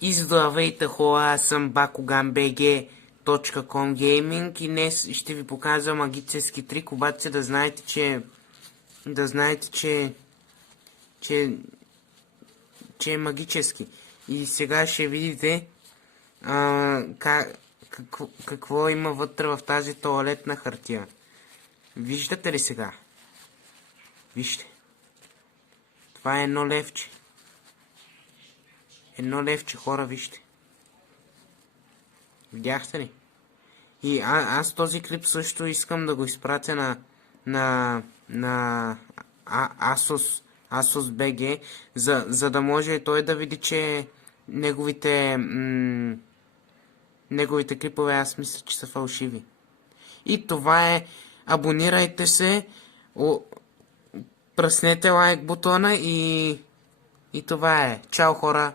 И здравейте хора, аз съм bakugambg.com Gaming и днес ще ви показвам магически трик, обаче да знаете, че е магически. И сега ще видите какво има вътре в тази тоалетна хартия. Виждате ли сега? Вижте. Това е едно левче. Едно левче, хора, вижте. Видяхте ли? И аз този клип също искам да го изпратя на Asus BG, за да може той да види, че неговите клипове аз мисля, че са фалшиви. И това е. Абонирайте се, пръснете лайк бутона и това е. Чао, хора!